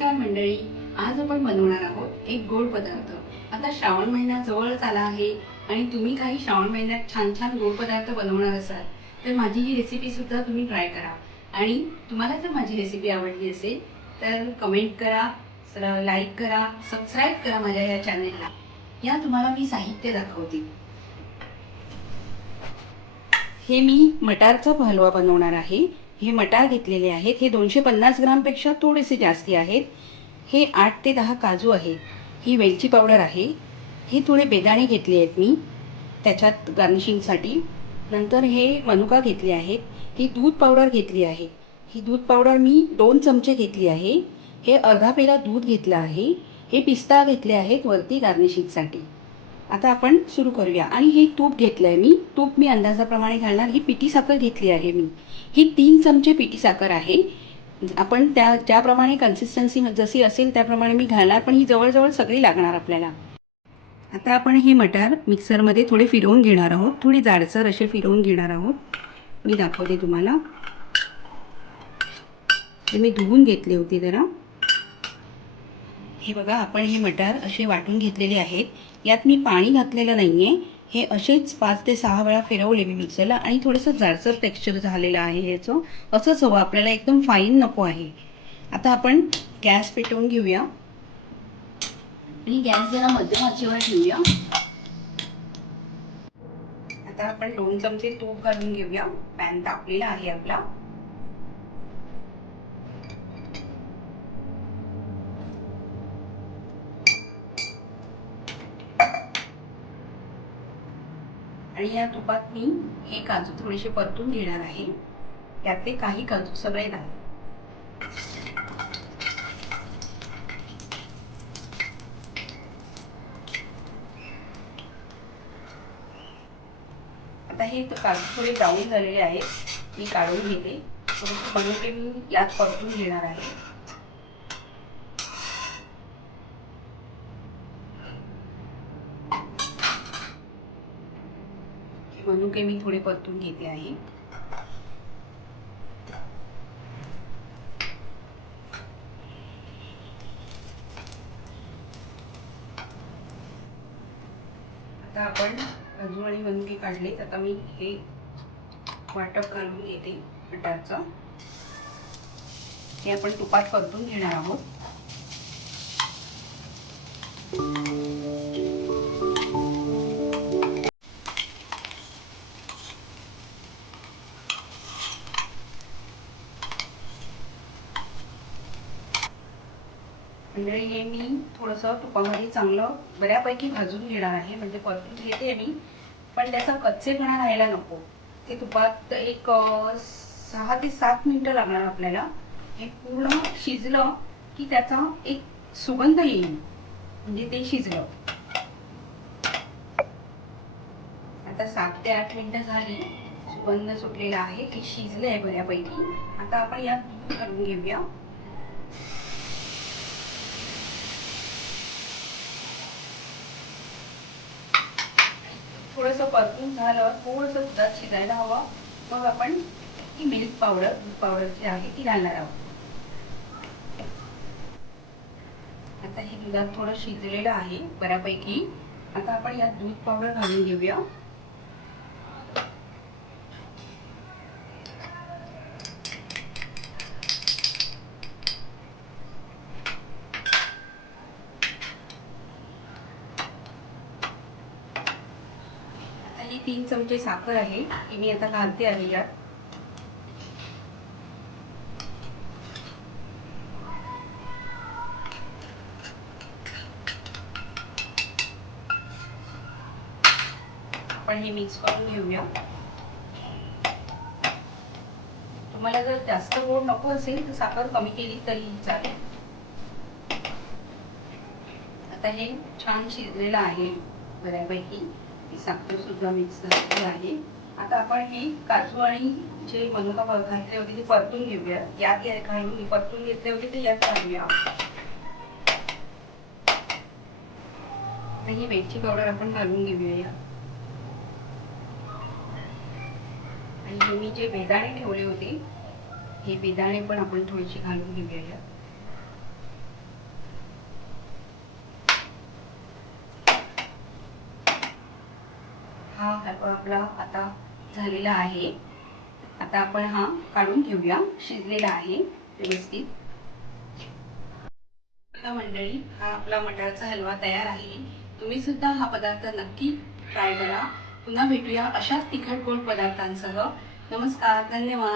नमस्कार मंडळी, आज आपण बनवणार आहोत एक गोड पदार्थ। आता श्रावण महिना जवळच आला आहे आणि तुम्ही काही श्रावण महिन्यात छान छान गोड पदार्थ बनवणार असाल तर माझी ही रेसिपी सुद्धा तुम्ही ट्राय करा। आणि तुम्हाला जर माझी रेसिपी आवडली असेल तर कमेंट करा, लाईक करा, सबस्क्राईब करा माझ्या या चॅनलला। या तुम्हाला मी साहित्य दाखवते। हे मी मटारचा हलवा बनवणार आहे। हे मटार घेतलेले आहेत। हे 250 ग्रामपेक्षा थोडेसे जास्ती आहेत। हे 8 ते 10 काजू आहे। ही वेलची पावडर आहे। हे थोडे बेदाणे घेतले आहेत मी त्याच्यात गार्निशिंगसाठी। नंतर हे मनुका घेतले आहेत। ही दूध पावडर घेतली आहे। ही दूध पावडर मी 2 चमचे घेतली आहे। हे अर्धा पेला दूध घेतलं आहे। हे पिस्ता घेतले आहेत वरती गार्निशिंगसाठी। आता आपण सुरू करूया। आणि हे तूप घेतलंय मी। तूप मी अंदाजाप्रमाणे घालणार। ही पिठी साखर घेतली आहे मी। ही 3 चमचे पिठी साखर आहे। आपण ज्याप्रमाणे कन्सिस्टन्सी जशी असेल त्याप्रमाणे मी घालणार, पण ही जवळजवळ सगळी लागणार आपल्याला। आता आपण हे मटार मिक्सरमध्ये थोडे फिरवून घेणार आहोत। थोडी जाडसर असे फिरवून घेणार आहोत। मी दाखवते तुम्हाला। हे मी धुवून घेतले होते जरा। हे बघा, आपण हे मटार असे वाटून घेतलेले आहेत। यात मी पाणी घातलेलं नाहीये। हे असेच 5 ते 6 वेळा फिरवले मी मिक्सरला आणि थोडंसं जाडसर टेक्स्चर झालेलं आहे याचं। असंच हवं आपल्याला, एकदम फाईन नको आहे। आता आपण गॅस पेटवून घेऊया आणि गॅस जरा मध्यम आचेवर ठेवूया। आता आपण 2 चमचे तूप घालून घेऊया। पॅन तापलेला आहे आपला। आणि या तुपात मी हे काजू थोडेसे परतून घेणार आहे। यातले काही काजू, सगळे नाही। आता हे काजू थोडे ब्राऊन झालेले आहेत। मी काढून घेते। मनुके मी यात परतून घेणार आहे। मनुके मी थोडे परतून घेते आहे। आता आपण काजू आणि मनुके काढले। आता मी हे वाटप घालून घेते मटारचं। हे आपण तुपात परतून घेणार आहोत। म्हणजे हे मी थोडंसं तुपामध्ये चांगलं बऱ्यापैकी भाजून घेणार आहे। म्हणजे परतून घेते मी, पण त्याचा कच्चेपणा राहायला नको। ते तुपात एक 6 ते 7 मिनिटं लागणार आपल्याला। हे पूर्ण शिजलं की त्याचा एक सुगंध येईल, म्हणजे ते शिजलं। आता 7 ते 8 मिनिटं झाली। सुगंध सुटलेला आहे, हे शिजले आहे बऱ्यापैकी। आता आपण यात दूध घालून घेऊया। थोडंसं परतून झालं, थोडंसं दुधात शिजायला हवं। मग आपण ही मिल्क पावडर, दूध पावडर जी आहे ती घालणार आहोत। आता हे दुधात थोडं शिजलेलं आहे बऱ्यापैकी। आता आपण यात दूध पावडर घालून घेऊया। ही 3 चमचे साखर आहे, ही मी आता घालते आहे यात। आपण हे मिक्स करून घेऊया। तुम्हाला जर जास्त गोड नको असेल तर साखर कमी केली तरी चालेल। आता हे छान शिजलेलं आहे बऱ्यापैकी। साखर सुद्धा मिक्स झालेली आहे। आता आपण हे काजू आणि जे मनुका घातले होते ते परतून घेऊया। यात घालून परतून घेतले होते ते यात घालूया। ही वेलची पावडर आपण घालून घेऊया यात। आणि मी जे बेदाणे ठेवले होते हे बेदाणे पण आपण थोडेसे घालून घेऊया यात। हा हलवा आपला आता झालेला आहे. आता आपण हा काढून घेऊया. शिजलेला आहे व्यवस्थित. आता मंडळी, हा आपला मटारचा हलवा तयार आहे. तुम्ही सुद्धा हा पदार्थ नक्की ट्राय करा. पुन्हा भेटूया अशाच तिखट गोड पदार्थांसह. नमस्कार, धन्यवाद.